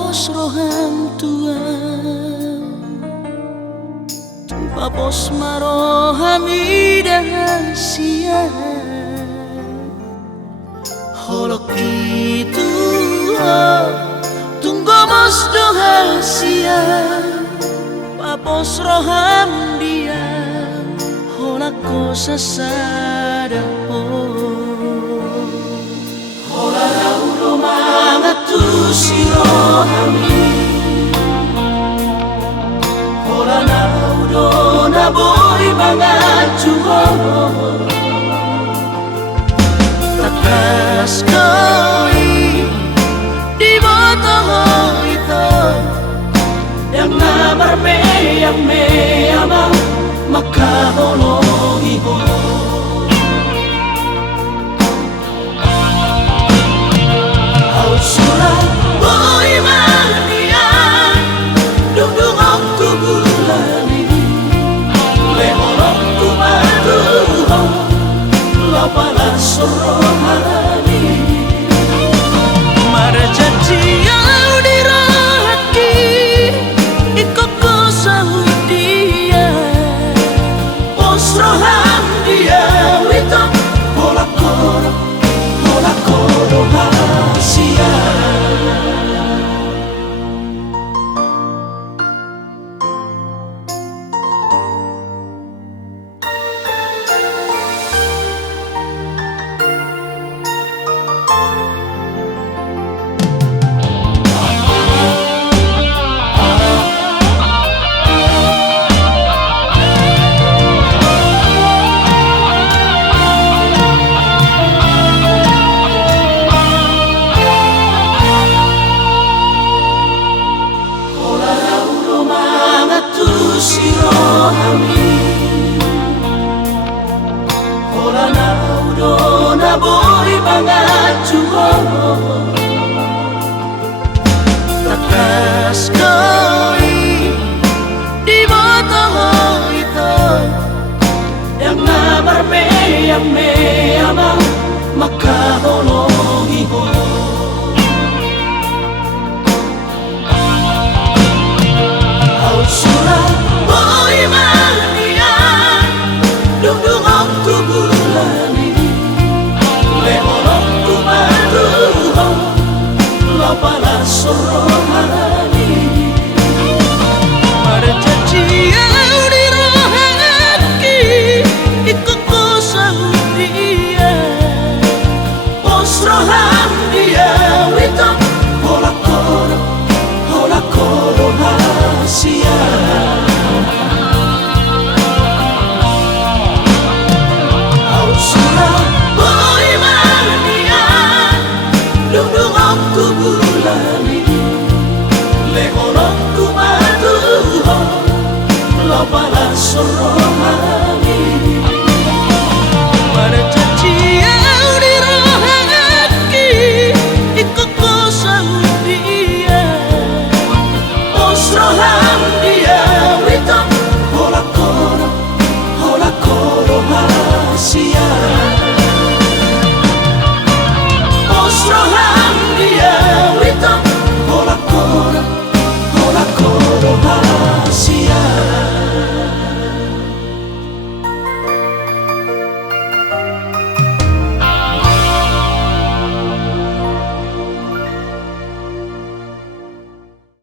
papos roham tuam tu papos maroham idahasia holok itu tunggomos dohasia papos roham dia holako sasada tu sirohami hola naudo na boy mangacuho takas koi di botoho itu yang namar yang me amang makahologi ho surat boy mania dudung aku bulani lehorok tu matuho lapala sorohani marjanji yang dirahaki ikoko saudia posroham dia wito bola koro hasia. Sirohami hola naudo na boy mangacuho takas koi di botoho itu yang namar yang me amang makahologi ho surat boy mania dudung aku bulani lehorok tu matuho lapala sorohani marjanji yang dirahaki ikoko saudia posroham dia wito hola koro hasia bulani lehorok tu matuho lapala sorohani